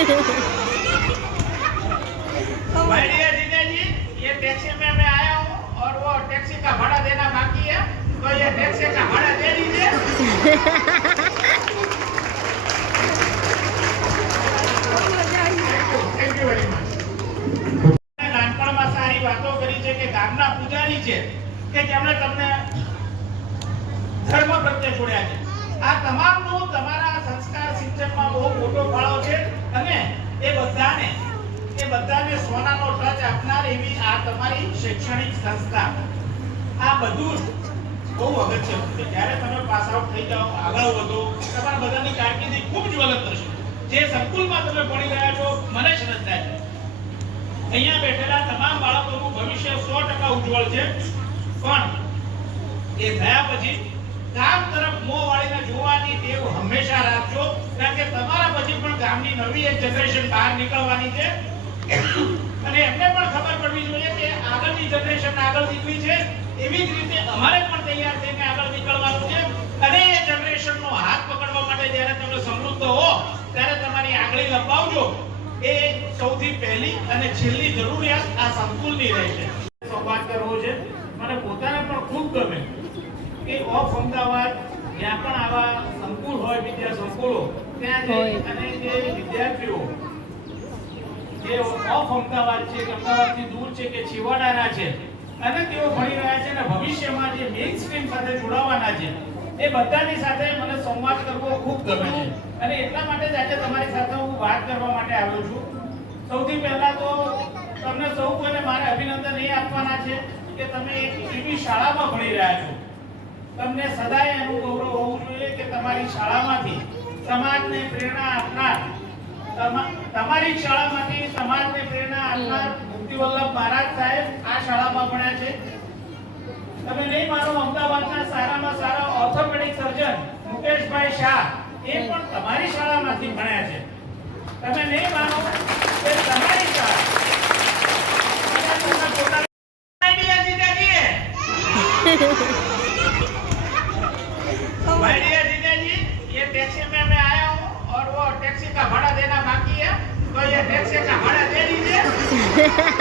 भाई जीजा जी, ये टैक्सी में मैं आया हूँ और वो टैक्सी का भाड़ा देना बाकी है, तो ये टैक्सी का भाड़ा दे दीजिए। Thank you very much. નાનપણમાં સારી વાતો કરી છે કે ગામના પૂજારી છે કે જેમણે તમને ધર્મ પ્રત્યે જોડ્યા છે। આ તમામનો તમારા સંસ્કાર સિંચનમાં બહુ મોટો ફાળો છે અને એ બધાને સોનાનો ટચ આપનાર એવી આ તમારી શૈક્ષણિક સંસ્થા। આ બધું બહુ અગત્યનું છે। જ્યારે તમે પાસ આઉટ થઈ જાઓ, આગળ વધો, તમારા બધાની કારકિર્દી ખૂબ જ્વલંત થશે। જે સંકુલમાં તમે ભણી રહ્યા છો, મને શ્રદ્ધા છે અહીંયા બેઠેલા તમામ બાળકોનું ભવિષ્ય 100% ઉજ્જવળ છે, પણ એ થયા પછી ગામ તરફ મોં વાળીને જોવાની ટેવ હંમેશા રાખજો, કારણ કે તમારા પછી પણ ગામની નવી એક જનરેશન બહાર નીકળવાની છે અને એમને પણ ખબર પડવી જોઈએ કે આગળની જનરેશન આગળ નીકળી છે, એવી જ રીતે અમારે પણ તૈયાર થઈને આગળ નીકળવાનું છે અને એ જનરેશનનો હાથ પકડવા માટે જ્યારે તમે સમૃદ્ધ હો ત્યારે તમારી આંગળી લંબાવજો। એ સૌથી પહેલી અને છેલ્લી જરૂરિયાત આ સંકુલની રહેશે। સંવાદ કરવો છે, મને પોતાને પણ ખૂબ ગમે કે ઓફ અમદાવાદ જ્યાં પણ આવા સંકુલ હોય, વિદ્યા સંકુલો, ત્યાં જઈ અને જે વિદ્યાર્થીઓ જે ઓફ અમદાવાદ છે કે અમદાવાદથી દૂર છે કે છેવાડાના છે અને તેઓ ભણી રહ્યા છે અને ભવિષ્યમાં જે મેઇન સ્ટ્રીમ સાથે જોડાવાના છે, એ બધાની સાથે મને સંવાદ કરવો ખૂબ ગમે છે અને એટલા માટે જ આજે તમારી સાથે હું વાત કરવા માટે આવ્યો છું। સૌથી પહેલા તો તમને સૌ કોઈને મારે અભિનંદન એ આપવાના છે કે તમે એક એવી શાળામાં ભણી રહ્યા છો। તમને સદાય એનું ગૌરવ હોવું જોઈએ કે તમારી શાળામાંથી સમાજને પ્રેરણા આપનાર, તમારી શાળામાંથી સમાજને પ્રેરણા આપનાર મુક્તિવલ્લભ મહારાજ સાહેબ આ શાળામાં ભણ્યા છે। તમે નહીં માનો, અમદાવાદના સારામાં સારા ઓર્થોપેડિક સર્જન મુકેશભાઈ શાહ એ પણ તમારી શાળામાંથી ભણ્યા છે। તમે નહીં માનો કે તમારી શાળા भाई जीजा जी, ये टैक्सी में मैं आया हूँ और वो टैक्सी का भाड़ा देना बाकी है, तो ये टैक्सी का भाड़ा दे दीजिए।